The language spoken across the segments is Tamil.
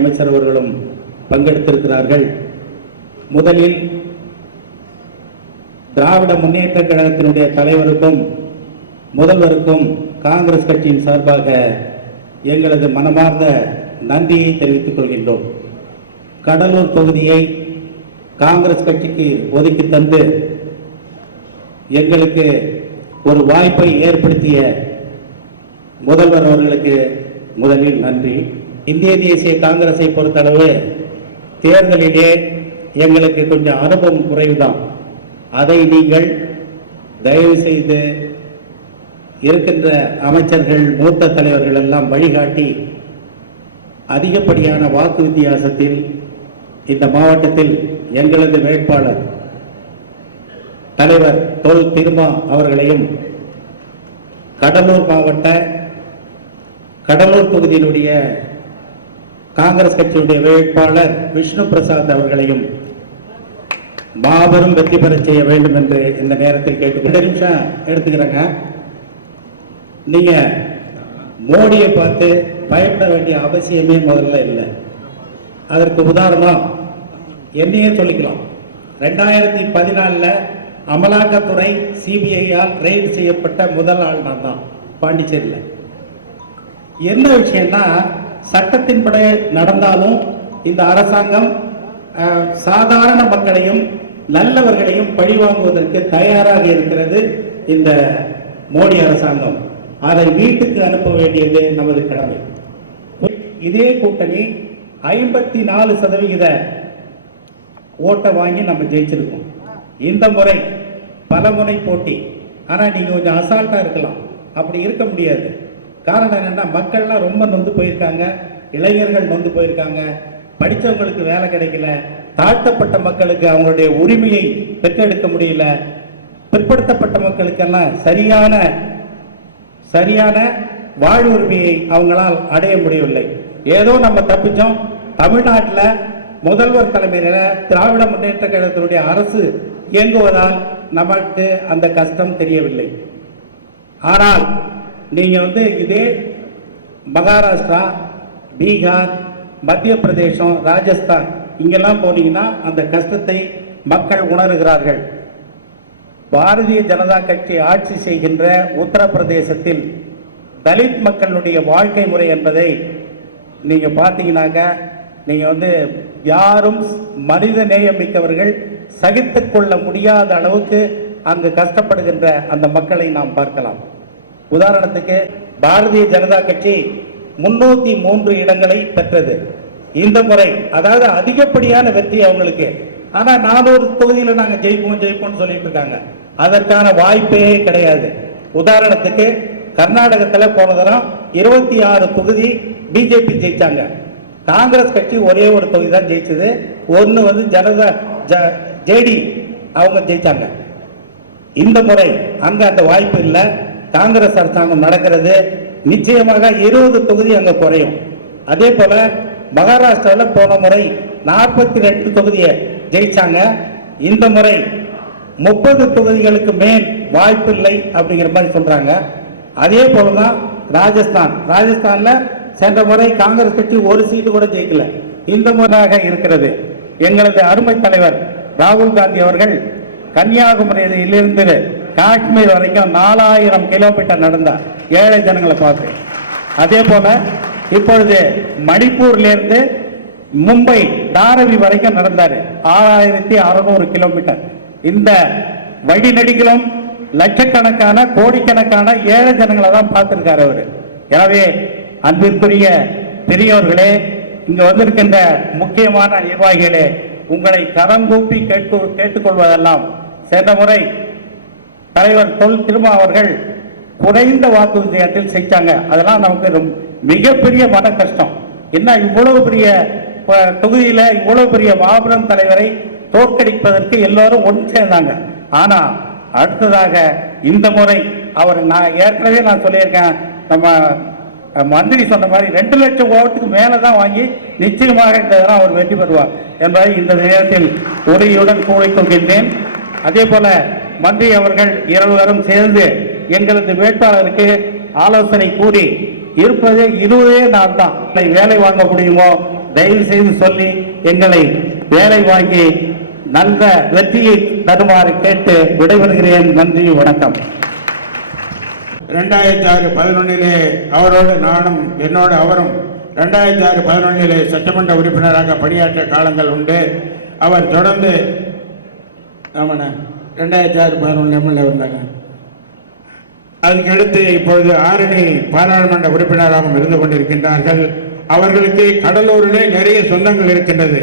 அமைச்சர் அவர்களும் பங்கெடுத்திருக்கிறார்கள். முதலில் திராவிட முன்னேற்ற கழகத்தினுடைய தலைவருக்கும் முதல்வருக்கும் காங்கிரஸ் கட்சியின் சார்பாக எங்களது மனமார்ந்த நன்றியை தெரிவித்துக் கொள்கின்றோம். கடலூர் தொகுதியை காங்கிரஸ் கட்சிக்கு ஒதுக்கி தந்து எங்களுக்கு ஒரு வாய்ப்பை ஏற்படுத்திய முதல்வர் அவர்களுக்கு முதலில் நன்றி. இந்திய தேசிய காங்கிரஸை பொறுத்தளவு தேர்தலிலே எங்களுக்கு கொஞ்சம் அனுபவம் குறைவுதான். அதை நீங்கள் தயவு செய்து இருக்கின்ற அமைச்சர்கள், மூத்த தலைவர்கள் எல்லாம் வழிகாட்டி அதிகப்படியான வாக்கு வித்தியாசத்தில் இந்த மாவட்டத்தில் எங்களது வேட்பாளர் தலைவர் தொல் திருமா அவர்களையும், கடலூர் மாவட்ட கடலூர் தொகுதியினுடைய காங்கிரஸ் கட்சியுடைய வேட்பாளர் விஷ்ணு பிரசாத் அவர்களையும் மாபெரும் வெற்றி பெற செய்ய வேண்டும் என்று இந்த நேரத்தில் கேட்டு 2 நிமிஷம் எடுத்துக்கிறேங்க. நீங்க மோடியை பார்த்து பயப்பட வேண்டிய அவசியமே முதல்ல இல்லை. அதற்கு உதாரணம் என்னையே சொல்லிக்கலாம். 2014 அமலாக்கத்துறை சிபிஐயால் ரெய்டு செய்யப்பட்ட முதல் ஆள் நான் தான் பாண்டிச்சேரியில். என்ன விஷயம்னா, சட்டத்தின்படி நடந்தாலும் இந்த அரசாங்கம் சாதாரண மக்களையும் நல்லவர்களையும் பழிவாங்குவதற்கு தயாராக இருக்கிறது இந்த மோடி அரசாங்கம். அதை வீட்டுக்கு அனுப்ப வேண்டியது நமது கடமை. இதே கூட்டணி 54% ஓட்டை வாங்கி நம்ம ஜெயிச்சிருக்கோம். இந்த முறை பல முறை போட்டி. ஆனால் நீங்கள் கொஞ்சம் அசால்ட்டாக இருக்கலாம், அப்படி இருக்க முடியாது. காரணம் என்னென்னா, மக்கள்லாம் ரொம்ப நொந்து போயிருக்காங்க, இளைஞர்கள் நொந்து போயிருக்காங்க, படித்தவங்களுக்கு வேலை கிடைக்கல, தாழ்த்தப்பட்ட மக்களுக்கு அவங்களுடைய உரிமையை பெற்றெடுக்க முடியல, பிற்படுத்தப்பட்ட மக்களுக்கெல்லாம் சரியான வாழ்வுரிமையை அவங்களால் அடைய முடியவில்லை. ஏதோ நம்ம தப்பிச்சோம். தமிழ்நாட்டில் முதல்வர் தலைமையில் திராவிட முன்னேற்ற கழகத்தினுடைய அரசு இயங்குவதால் நமக்கு அந்த கஷ்டம் தெரியவில்லை. ஆனால் நீங்கள் இதே மகாராஷ்டிரா, பீகார், மத்திய பிரதேசம், ராஜஸ்தான் இங்கெல்லாம் போனீங்கன்னா அந்த கஷ்டத்தை மக்கள் உணர்கிறார்கள். பாரதிய ஜனதா கட்சி ஆட்சி செய்கின்ற உத்தரப்பிரதேசத்தில் தலித் மக்களுடைய வாழ்க்கை முறை என்பதை நீங்கள் பார்த்தீங்கன்னாக்க, நீங்கள் யாரும் மனித நேயம் மிக்கவர்கள் சகித்து கொள்ள முடியாத அளவுக்கு அங்கு கஷ்டப்படுகின்ற அந்த மக்களை நாம் பார்க்கலாம். உதாரணத்துக்கு, பாரதிய ஜனதா கட்சி 303 இடங்களை பெற்றது இந்த முறை. அதாவது அதிகப்படியான வெற்றி அவங்களுக்கு. ஆனால் 400 தொகுதியில் நாங்கள் ஜெயிப்போம்னு சொல்லிட்டு இருக்காங்க. அதற்கான வாய்ப்பே கிடையாது. உதாரணத்துக்கு, கர்நாடகத்தில் போன தரம் 26 தொகுதி பிஜேபி ஜெயிச்சாங்க. காங்கிரஸ் கட்சி ஒரே ஒரு தொகுதி தான் ஜெயிச்சது. ஒன்று ஜனதா ஜேடி அவங்க ஜெயிச்சாங்க. இந்த முறை அங்கே அந்த வாய்ப்பு இல்லை. காங்கிரஸ் அரசாங்கம் நடக்கிறது. நிச்சயமாக 20 தொகுதி அங்கே குறையும். அதே போல மகாராஷ்டிராவில் போன முறை 42 தொகுதியை ஜெயிச்சாங்க. இந்த முறை 30 தொகுதிகளுக்கு மேல் வாய்ப்பு இல்லை அப்படிங்கிற மாதிரி சொல்றாங்க. அதே போலதான் ராஜஸ்தான்ல சென்ற முறை காங்கிரஸ் கட்சி ஒரு சீட்டு கூட ஜெயிக்கல. இந்த முறையாக இருக்கிறது. எங்களது அருமை தலைவர் ராகுல் காந்தி அவர்கள் கன்னியாகுமரியிலிருந்து காஷ்மீர் வரைக்கும் 4000 கிலோமீட்டர் நடந்தார் ஏழை ஜனங்களை பார்த்து. அதே போல இப்பொழுது மணிப்பூர்லேருந்து மும்பை தாரவி வரைக்கும் நடந்தார் 6600 கிலோமீட்டர். இந்த வழிநெடுகிலும் லட்சக்கணக்கான கோடிக்கணக்கான ஏழை ஜனங்களை தான் பார்த்திருக்காரு அவர். எனவே அன்பிற்குரிய பெரியவர்களே, இங்கு வந்திருக்கின்ற முக்கியமான நிர்வாகிகளே, உங்களை கரம் கூப்பி கேட்டுக்கொள்வதெல்லாம், சென்ற முறை தலைவர் தொல் திருமா அவர்கள் குறைந்த வாக்கு வித்தியாசத்தில் செஞ்சாங்க. அதெல்லாம் நமக்கு மிகப்பெரிய மன கஷ்டம். என்ன, இவ்வளவு பெரிய தொகுதியில் இவ்வளவு பெரிய மாபெரும் தலைவரை தோற்கடிப்பதற்கு எல்லோரும் ஒன்று சேர்ந்தாங்க. ஆனா அடுத்ததாக இந்த முறை நான் ஏற்கனவே சொல்லியிருக்கேன், நம்ம மந்திரி சொன்ன மாதிரி 2 லட்சம் ஓட்டுக்கு மேலே தான் வாங்கி நிச்சயமாக இந்த தரம் அவர் வெற்றி பெறுவார் என்பதை இந்த நேரத்தில் உறுதியுடன் கூறிக்கொள்கின்றேன். அதே போல மந்திரி அவர்கள் இருவரும் சேர்ந்து எங்களது வேட்பாளருக்கு ஆலோசனை கூறி இருப்பதே 20 நாள் தான் வேலை வாங்க முடியுமோ தயவு செய்து சொல்லி எங்களை வேலை வாங்கி நல்ல வெற்றியை தருமாறு கேட்டு விடைபெறுகிறேன். நன்றி, வணக்கம். 2006-11 அவரோடு நானும் என்னோடு அவரும் 2006-11 சட்டமன்ற உறுப்பினராக பணியாற்றிய காலங்கள் உண்டு. அவர் தொடர்ந்து 2006-11 எம்எல்ஏ இருந்தாங்க. அதுக்கடுத்து இப்பொழுது ஆரணி பாராளுமன்ற உறுப்பினராகவும் இருந்து கொண்டிருக்கின்றார்கள். அவர்களுக்கு கடலூரிலே நிறைய சொந்தங்கள் இருக்கின்றது.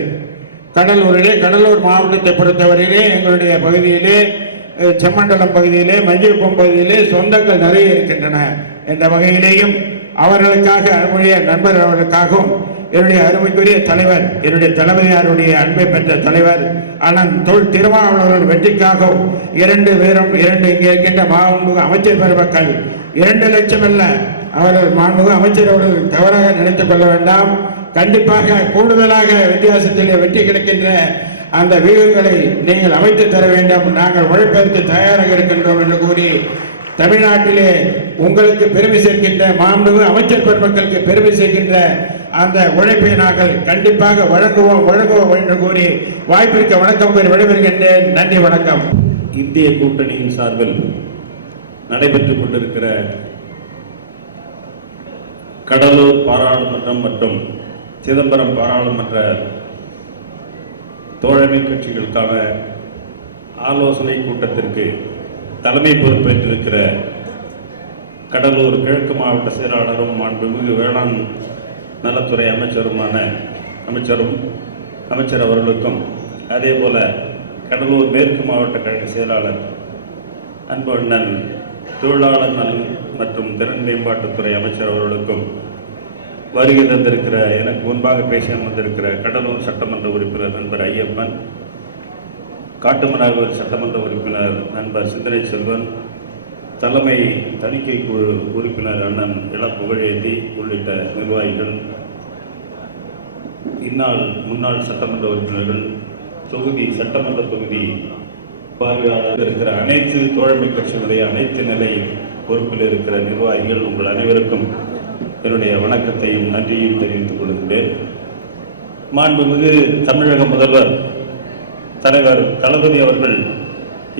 கடலூர் மாவட்டத்தை பொறுத்தவரையிலே எங்களுடைய பகுதியிலே செம்மண்டலம் பகுதியிலே மஞ்சள்பூம் பகுதியிலே சொந்தங்கள் நிறைய இருக்கின்றன. என்ற வகையிலேயும் அவர்களுக்காக அன்புடைய நண்பர் அவர்களுக்காகவும் என்னுடைய அருமைக்குரிய தலைவர், என்னுடைய தளபதியாருடைய அன்பை பெற்ற தலைவர் அண்ணன் தொல் திருமாவளவர்கள் வெற்றிக்காகவும் 2 பேரும் இங்கே இருக்கின்ற மாண்புமிகு அமைச்சர் பெருமக்கள் 2 லட்சம் அல்ல, அவர்கள் மாண்புமிகு அமைச்சர் அவர்கள் தவறாக நினைத்துக் கொள்ள வேண்டாம். கண்டிப்பாக கூடுதலாக வித்தியாசத்தில் வெற்றி கிடைக்கின்ற அந்த வியூகங்களை நீங்கள் அமைத்து தர வேண்டும். நாங்கள் உழைப்பதற்கு தயாராக இருக்கின்றோம் என்று கூறி தமிழ்நாட்டிலே உங்களுக்கு பெருமை சேர்க்கின்ற மாண்புமிகு அமைச்சர் பெருமக்களுக்கு பெருமை சேர்க்கின்ற அந்த உழைப்பை நாங்கள் கண்டிப்பாக வழங்குவோம் என்று கூறி வாய்ப்பிற்கு வணக்கம் கூறி விடைபெறுகின்றேன். நன்றி, வணக்கம். இந்திய கூட்டணியின் சார்பில் நடைபெற்றுக் கொண்டிருக்கிற கடலூர் பாராளுமன்றம் மற்றும் சிதம்பரம் பாராளுமன்ற தோழமை கட்சிகளுக்கான ஆலோசனை கூட்டத்திற்கு தலைமை பொறுப்பேற்றிருக்கிற கடலூர் கிழக்கு மாவட்ட செயலாளரும் மாண்புமிகு வேளாண் நலத்துறை அமைச்சர் அவர்களுக்கும், அதே போல கடலூர் மேற்கு மாவட்ட கழக செயலாளர் அன்பு அண்ணன் தொழிலாளர் நலன் மற்றும் திறன் மேம்பாட்டுத்துறை அமைச்சர் அவர்களுக்கும், வருகை தந்திருக்கிற எனக்கு முன்பாக பேசி அமர்ந்திருக்கிற கடலூர் சட்டமன்ற உறுப்பினர் நண்பர் ஐயப்பன், காட்டுமன்னார்கோவில் சட்டமன்ற உறுப்பினர் நண்பர் சிந்தனை செல்வன், தலைமை தணிக்கை குழு உறுப்பினர் அண்ணன் புகழேந்தி உள்ளிட்ட நிர்வாகிகள், முன்னாள் சட்டமன்ற உறுப்பினர்கள், சட்டமன்ற தொகுதி பார்வையாளர் இருக்கிற அனைத்து தோழமை கட்சிகளுடைய அனைத்து நிலை பொறுப்பில் இருக்கிற நிர்வாகிகள், உங்கள் அனைவருக்கும் என்னுடைய வணக்கத்தையும் நன்றியையும் தெரிவித்துக் கொள்கின்றேன். மாண்புமிகு தமிழக முதல்வர் தலைவர் தளபதி அவர்கள்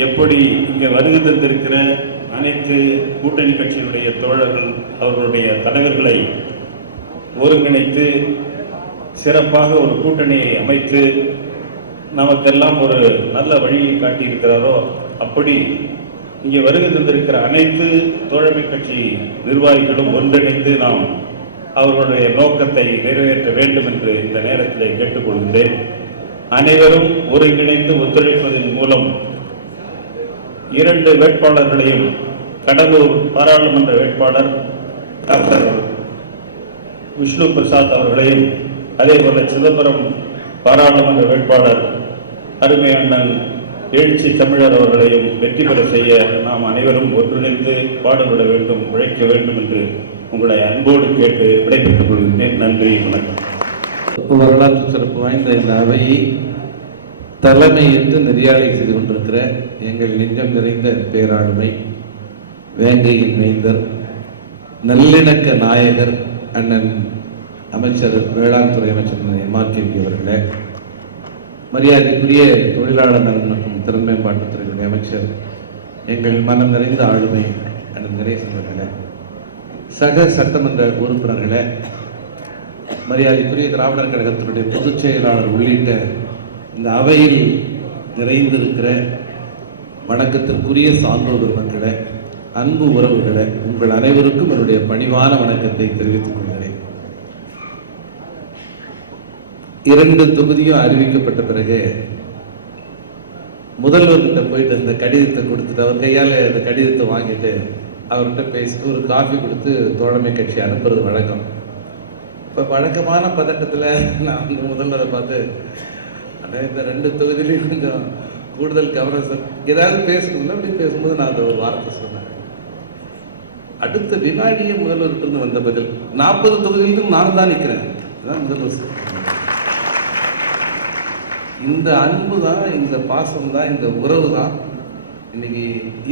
எப்படி இங்கே வருகை தந்திருக்கிற அனைத்து கூட்டணி கட்சியினுடைய தோழர்கள் அவர்களுடைய தலைவர்களை ஒருங்கிணைத்து சிறப்பாக ஒரு கூட்டணியை அமைத்து நமக்கெல்லாம் ஒரு நல்ல வழியை காட்டியிருக்கிறாரோ, அப்படி இங்கே வருகை தந்திருக்கிற அனைத்து தோழமை கட்சி நிர்வாகிகளும் ஒன்றிணைந்து நாம் அவர்களுடைய நோக்கத்தை நிறைவேற்ற வேண்டும் என்று இந்த நேரத்தில் கேட்டுக்கொள்கின்றேன். அனைவரும் ஒருங்கிணைந்து ஒத்துழைப்பதன் மூலம் 2 வேட்பாளர்களையும், கடலூர் பாராளுமன்ற வேட்பாளர் டாக்டர் விஷ்ணு பிரசாத் அவர்களையும், அதே போல சிதம்பரம் பாராளுமன்ற வேட்பாளர் அருமை அண்ணன் எழுச்சி தமிழர் அவர்களையும் வெற்றி பெற செய்ய நாம் அனைவரும் ஒன்றிணைந்து பாடுபட வேண்டும், உழைக்க வேண்டும் என்று உங்களை அன்போடு கேட்டு விடைபெற்றுக் கொள்கின்றேன். நன்றி, வணக்கம். வரலாற்று சிறப்பு வாய்ந்த இந்த அவையை தலைமையேற்று நெறியாளை செய்து கொண்டிருக்கிற எங்கள் நெஞ்சம் நிறைந்த பேராளுமை, வேங்கையின் மைந்தர், நல்லிணக்க நாயகர் அண்ணன் அமைச்சர், வேளாண் துறை அமைச்சர் எம்ஆர்கேபி அவர்களே, மரியாதைக்குரிய தொழிலாளர் நலன் மற்றும் திறன் மேம்பாட்டுத்துறை அமைச்சர், எங்கள் மனம் நிறைந்த ஆளுமை அண்ணன் கணேசன் அவர்களே, சக சட்டமன்ற உறுப்பினர்களே, மரியாதைக்குரிய திராவிடர் கழகத்தினுடைய பொதுச் செயலாளர் உள்ளிட்ட இந்த அவையில் நிறைந்திருக்கிற வணக்கத்திற்குரிய சான்றோர் பெருமக்களே, அன்பு உறவுகளே, உங்கள் அனைவருக்கும் என்னுடைய பணிவான வணக்கத்தை தெரிவித்துக் கொள்கிறேன். 2 தொகுதியும் அறிவிக்கப்பட்ட பிறகு முதல்வர்கிட்ட போயிட்டு அந்த கடிதத்தை கொடுத்துட்டு அவர் கையால் அந்த கடிதத்தை வாங்கிட்டு அவர்கிட்ட பேசிட்டு ஒரு காஃபி கொடுத்து தோழமை கட்சி அனுப்புறது வழக்கம். இப்போ வழக்கமான பதட்டத்தில் நான் முதல்வரை பார்த்து இந்த 2 தொகுதியிலையும் கொஞ்சம் கூடுதல் கவனம் சார் ஏதாவது பேசணும்ல அப்படின்னு பேசும்போது நான் அந்த ஒரு வார்த்தை சொன்னேன். அடுத்த வினாடியே முதல்வர்கிட்ட வந்த பதில் 40 தொகுதியிலும் நான் தான் நிற்கிறேன். அதான் முதல்வர். இந்த அன்பு தான், இந்த பாசம் தான், இந்த உறவு தான் இன்னைக்கு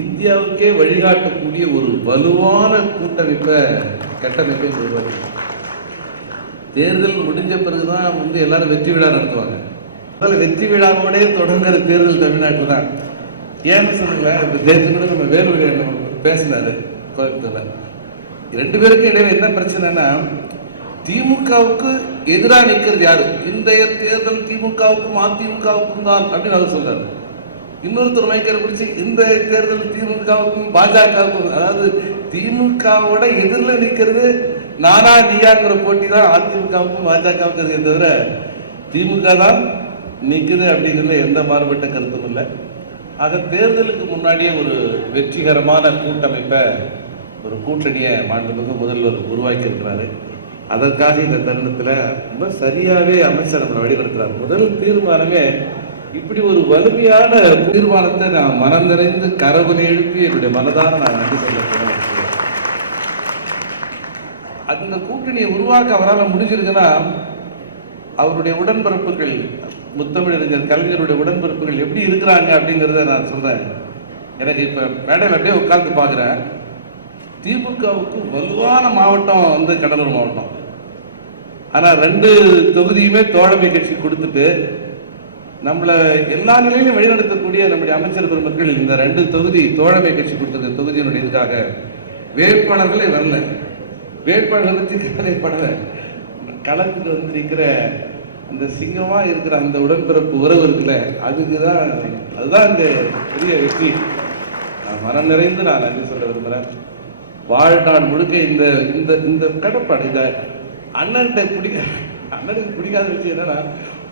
இந்தியாவுக்கே வழிகாட்டக்கூடிய ஒரு வலுவான கட்டமைப்பை உருவாக்கி தேர்தல் முடிஞ்ச பிறகுதான் வந்து எல்லாரும் வெற்றி விழா நடத்துவாங்க. முதல்ல வெற்றி விழாவோடே தொடங்குற தேர்தல் தமிழ்நாட்டில் தான். ஏன்னு சொல்லுங்களேன், இப்போ தேர்தல் கூட நம்ம வேலுமணி பேசினாரு கோயம்புத்தூர்ல. 2 பேருக்கும் இடையில என்ன பிரச்சனைனா, திமுகவுக்கு எதிராக நிற்கிறது யாரு? இன்றைய தேர்தல் திமுகவுக்கும் அதிமுகவுக்கும் தான் அப்படின்னு அவர் சொல்றாரு. இன்னொருத்தர் மைக்கரை பிடிச்சி இந்த தேர்தல் திமுகவுக்கும் பாஜகவுக்கும், அதாவது திமுகவோட எதிரில் நிற்கிறது நானா நீயாங்கிற போட்டி தான் அதிமுகவுக்கும் பாஜகவுக்கு தவிர திமுக தான் நிற்குது அப்படிங்கிறதுல எந்த மாறுபட்ட கருத்தும் இல்லை. ஆக தேர்தலுக்கு முன்னாடியே ஒரு வெற்றிகரமான கூட்டமைப்பை, ஒரு கூட்டணியை மாண்புமிகு முதல்வர் உருவாக்கி இருக்கிறாரு. அதற்காக இந்த தருணத்தில் ரொம்ப சரியாகவே அமைச்சர் நம்மளை வழிநடத்துறாரு. முதல் தீர்மானமே இப்படி ஒரு வலிமையான தீர்மானத்தை நான் மனம் நிறைந்து கரவொலி எழுப்பி என்னுடைய மனதார நான் நன்றி சொல்ல. அந்த கூட்டணியை உருவாக்க அவரால் முடிஞ்சிருக்குன்னா, அவருடைய உடன்பிறப்புகள், முத்தமிழறிஞர் கலைஞருடைய உடன்பிறப்புகள் எப்படி இருக்கிறாங்க அப்படிங்கிறத நான் சொல்றேன். எனக்கு இப்ப மேடையில் அப்படியே உட்கார்ந்து பார்க்குறேன். திமுகவுக்கு வலுவான மாவட்டம் வந்து கடலூர் மாவட்டம். ஆனா 2 தொகுதியுமே தோழமை கட்சி கொடுத்துட்டு நம்மளை எல்லா நிலையிலும் வழிநடத்தக்கூடிய நம்முடைய அமைச்சர் பெருமக்கள் இந்த 2 தொகுதி தோழமை கட்சி கொடுத்திருக்க தொகுதியினுடைய இதுக்காக வேட்பாளர்களே வரல. வேட்பாளர்கள் பற்றி கவலைப்படல. களத்துக்கு வந்து நிற்கிற அந்த சிங்கமா இருக்கிற அந்த உடன்பிறப்பு உறவு இருக்குல்ல, அதுதான் இந்த பெரிய வெற்றி. நான் மனம் நிறைந்து நான் நன்றி சொல்ல விரும்புகிறேன். வாழ்நாள் முழுக்க இந்த இந்த இந்த கடப்பாடு, இந்த அண்ணனுக்கு பிடிக்காத விஷயம் என்னன்னா,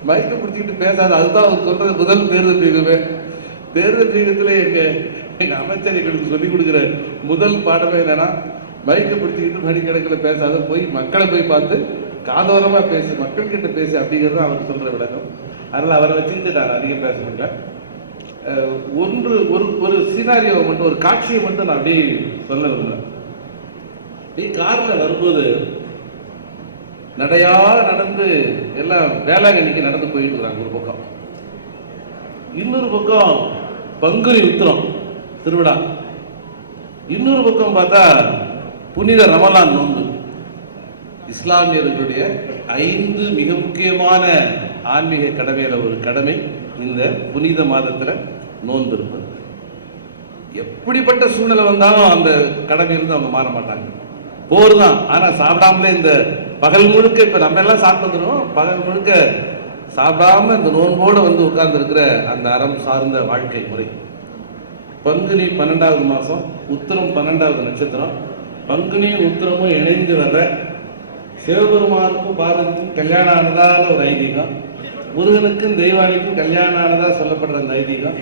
மைக்கை பிடிச்சிக்கிட்டு பேசாது. அதுதான் அவர் சொல்றது முதல் தேர்தல் தீர்வு. தேர்தல் தீர்வத்தில் எங்க அமைச்சர் எங்களுக்கு சொல்லிக் கொடுக்குற முதல் பாடமே என்னன்னா, மைக்கை பிடிச்சிக்கிட்டு மணிக்கணக்கில் பேசாத, போய் மக்களை போய் பார்த்து காதோரமா பேசி மக்கள்கிட்ட பேசி அப்படிங்கிறது அவர் சொல்ற விளக்கம். அதனால அவரை வச்சுக்கிட்டு நான் அதிகம் பேச முடியல. ஒரு சினாரியோவை மட்டும், ஒரு காட்சியை மட்டும் நான் அப்படியே சொல்ல விரும்புகிறேன். கார்ல வரும்போது நடையா நடந்து எல்லாம் வேளாங்கண்ணிக்கு நடந்து போயிட்டு இருக்கிறாங்க ஒரு பக்கம். இன்னொரு பக்கம் பங்குனி உத்திரம் திருவிழா. இன்னொரு பக்கம் பார்த்தா புனித ரமலான் நோன்பு. இஸ்லாமியர்களுடைய 5 மிக முக்கியமான ஆன்மீக கடமையில ஒரு கடமை இந்த புனித மாதத்துல நோன்பு இருப்பது. எப்படிப்பட்ட சூழ்நிலை வந்தாலும் அந்த கடமையிலிருந்து அவங்க மாற மாட்டாங்க. போர் தான், ஆனா சாப்பிடாமலே இந்த பகல் முழுக்க, இப்ப நம்ம எல்லாம் சாப்பிட்டுக்கிறோம், பகல் முழுக்க சாப்பிடாம இந்த நோன்போட வந்து உட்கார்ந்து இருக்கிற அந்த அறம் சார்ந்த வாழ்க்கை முறை. பங்குனி 12வது மாசம், உத்திரம் 12வது நட்சத்திரம். பங்குனியும் உத்திரமும் இணைந்து வர்ற சிவபெருமானுக்கும் பார்வதிக்கும் கல்யாணம் ஆனதான ஒரு ஐதீகம், முருகனுக்கும் தெய்வானிக்கும் கல்யாணம் ஆனதா சொல்லப்படுற அந்த ஐதீகம்,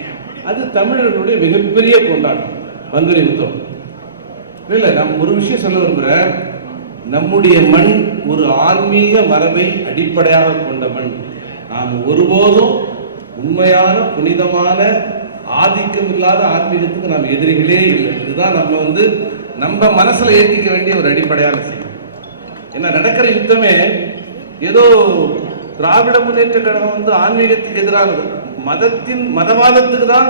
அது தமிழர்களுடைய மிகப்பெரிய கொண்டாட்டம் பங்குனி உத்திரம். இல்லை, நான் ஒரு விஷயம் சொல்ல விரும்புகிறேன். நம்முடைய மண் ஒரு ஆன்மீக மரபை அடிப்படையாக கொண்ட மண். நாம் ஒருபோதும் உண்மையான புனிதமான ஆதிக்கம் இல்லாத ஆன்மீகத்துக்கு நாம் எதிரிகளே இல்லை. இதுதான் நம்ம மனசுல ஏற்றிக்க வேண்டிய ஒரு அடிப்படையான விஷயம். என்ன நடக்கிற யுத்தமே ஏதோ திராவிட முன்னேற்ற கழகம் வந்து ஆன்மீகத்துக்கு எதிரானது, மதவாதத்துக்கு தான்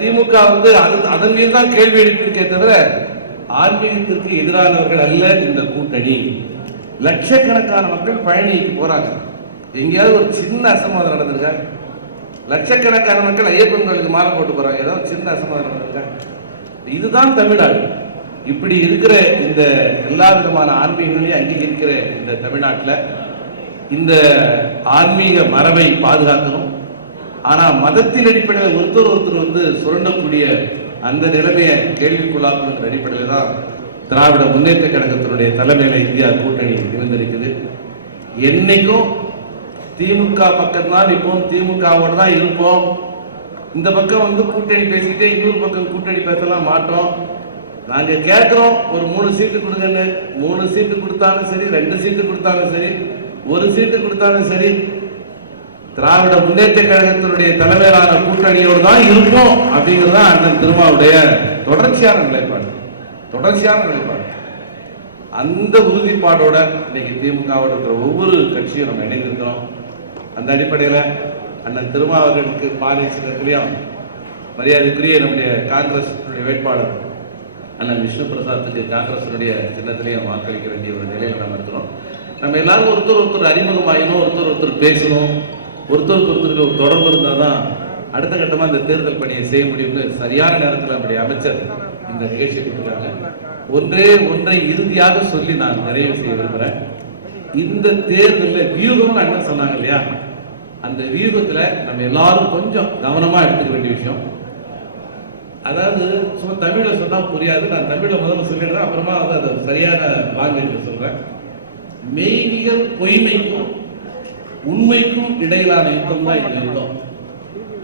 திமுக வந்து அதன் மீது தான் கேள்வி எழுப்பியிருக்கே தவிர ஆன்மீகத்திற்கு எதிரானவர்கள் அல்ல இந்த கூட்டணி. லட்சக்கணக்கான மக்கள் பழனிக்கு போறாங்க. எங்கேயாவது ஒரு சின்ன அசம்பாதம் நடந்திருக்கா? லட்சக்கணக்கான மக்கள் ஐயப்பன் கோயிலுக்கு மாலை போட்டு போறாங்க. ஏதாவது சின்ன அசம்பாதம் நடந்திருக்கா? இதுதான் தமிழ்நாடு. இப்படி இருக்கிற இந்த எல்லா விதமான ஆன்மீகங்களையும் அங்கீகரிக்கிற இந்த தமிழ்நாட்டில் இந்த ஆன்மீக மரபை பாதுகாக்கணும். ஆனா மதத்தின் அடிப்படையில் ஒருத்தர் வந்து சுரண்டக்கூடிய அந்த நிலைமையை கேள்விக்குள்ளாக்குங்கிற அடிப்படையில் தான் திராவிட முன்னேற்ற கழகத்தினுடைய தலைமையில இந்தியா கூட்டணி இருந்திருக்குது. என்னைக்கும் திமுக பக்கம் தான் நிற்போம், திமுகவோட தான் இருப்போம். இந்த பக்கம் வந்து கூட்டணி பேசிட்டே இன்னொரு பக்கம் கூட்டணி பேசலாம் மாட்டோம். நாங்க கேட்கிறோம், ஒரு 3 சீட்டு கொடுங்கன்னு. 3 சீட்டு கொடுத்தாலும் சரி, 2 சீட்டு கொடுத்தாலும் சரி, 1 சீட்டு கொடுத்தாலும் சரி, திராவிட முன்னேற்ற கழகத்தினுடைய தலைமையிலான கூட்டணியோடு தான் இருப்போம் அப்படிங்கிறது தான் அண்ணன் திருமாவுடைய தொடர்ச்சியான நிலைப்பாடு. அந்த உறுதிப்பாடோட இன்னைக்கு திமுகவோட இருக்கிற ஒவ்வொரு கட்சியும் நம்ம இணைந்திருக்கிறோம். அந்த அடிப்படையில் அண்ணன் திருமாவர்களுக்கு பாலை சின்னத்திலையும் மரியாதைக்குரிய நம்முடைய காங்கிரஸ் வேட்பாளர் அண்ணன் விஷ்ணு பிரசாத்துக்கு காங்கிரஸினுடைய சின்னத்திலையும் வாக்களிக்க வேண்டிய ஒரு நிலையில் நம்ம இருக்கிறோம். நம்ம எல்லாரும் ஒருத்தர் அறிமுகமாயினும், ஒருத்தர் பேசணும், ஒருத்தருக்கு ஒரு தொடர்பு இருந்தால் தான் அடுத்த கட்டமாக இந்த தேர்தல் பணியை செய்ய முடியும்னு சரியான நேரத்தில் நம்முடைய அமைச்சர் இந்த நிகழ்ச்சியை கொடுத்துருக்காங்க. ஒன்றை இறுதியாக சொல்லி நான் நிறைவு செய்ய விரும்புகிறேன். இந்த தேர்தலில் வியூகம்னு என்ன சொன்னாங்க இல்லையா, அந்த வியூகத்தில் நம்ம எல்லாரும் கொஞ்சம் கவனமாக எடுத்துக்க வேண்டிய விஷயம். அதாவது சும்மா தமிழில் சொன்னால் புரியாது, நான் தமிழில் முதல்ல சொல்லிடுறேன், அப்புறமா வந்து அதை சரியான லாங்குவேஜில் சொல்கிறேன். மெய்நிகர் பொய்மைக்கும் உண்மைக்கும் இடையிலான யுத்தம் தான் இந்த யுத்தம்.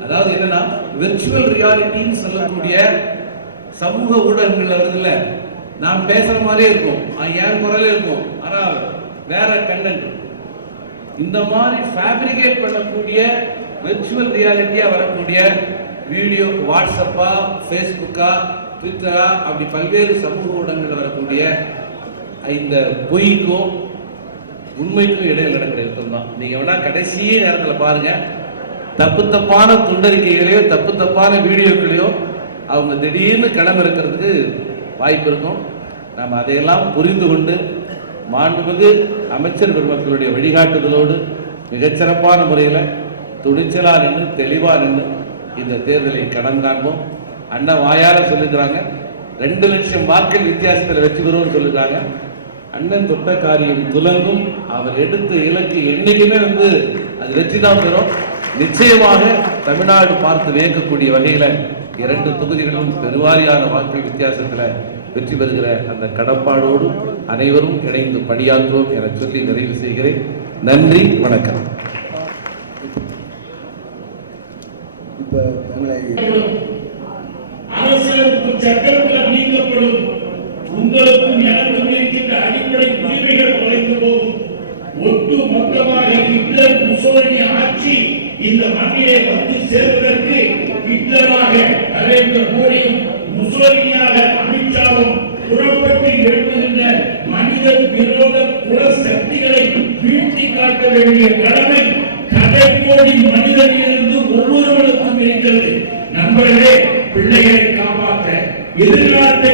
அதாவது என்னன்னா, விர்ச்சுவல் ரியாலிட்டின்னு சொல்லக்கூடிய சமூக ஊடகங்கள் வருதுல்ல, நான் பேசுற மாதிரியே இருக்கும், என் குரலே இருக்கும், ஆனால் வேற கண்டென்ட். இந்த மாதிரி ஃபேப்ரிகேட் பண்ணக்கூடிய விர்ச்சுவல் ரியாலிட்டியா வரக்கூடிய வீடியோ, வாட்ஸ்அப்பா, ஃபேஸ்புக்கா, ட்விட்டரா, அப்படி பல்வேறு சமூக ஊடகங்கள் வரக்கூடிய இந்த பொய்க்கும் உண்மைக்கும் இடையில் நடக்கிற யுத்தம் தான். நீங்க வேணா கடைசி நேரத்தில் பாருங்க, தப்பான துண்டறிக்கைகளையோ தப்பான வீடியோக்களையோ அவங்க திடீர்னு களம் இருக்கிறதுக்கு வாய்ப்பு இருக்கும். நாம் அதையெல்லாம் புரிந்து கொண்டு மாண்புமிகு அமைச்சர் பெருமக்களுடைய வழிகாட்டுதலோடு மிகச்சிறப்பான முறையில் துணிச்சலா நின்று தெளிவா நின்று இந்த தேர்தலை கடன் காண்போம். அண்ணன் வாயார சொல்லுகிறாங்க 2 லட்சம் வாக்கள் வித்தியாசத்தில் வெற்றி பெறுவோம் சொல்லுகிறாங்க. அண்ணன் தொட்ட காரியம் துலங்கும். அவர் எடுத்த இலக்கு என்னைக்குமே வந்து அது வெற்றி தான் பெறும். நிச்சயமாக தமிழ்நாடு பார்த்து வியக்கக்கூடிய வகையில 2 தொகுதிகளும் பெருவாரியான வாக்கு வித்தியாசத்தில் வெற்றி பெறுகிற அந்த கடப்பாடோடு அனைவரும் இணைந்து பணியாற்றுவோம் என சொல்லி நிறைவு செய்கிறேன். நன்றி, வணக்கம். அரசியலுக்கு சட்டங்கள் நீக்கப்படும். உங்களுக்கும் எனக்கும் இருக்கின்ற அடிப்படை உரிமைகள் குறைந்து போகும். ஒட்டு மொத்தமாக ஹிட்லர் முசோலினி ஆட்சி இந்த மண்ணிலே வந்து சேர்வதற்கு ஹிட்லராக நரேந்திர மோடியும் முசோலினியாக அமித்ஷாவும் புறப்பட்டு எழுப்புகின்ற மனித விரோத குல சக்திகளை வீழ்த்தி காட்ட வேண்டிய கடமை கடைக்கோடி மனிதனிலிருந்து ஒவ்வொருவருக்கும் இருக்கிறது. நண்பர்களே, பிள்ளைகளை காப்பாற்ற, எதிர்காலத்தை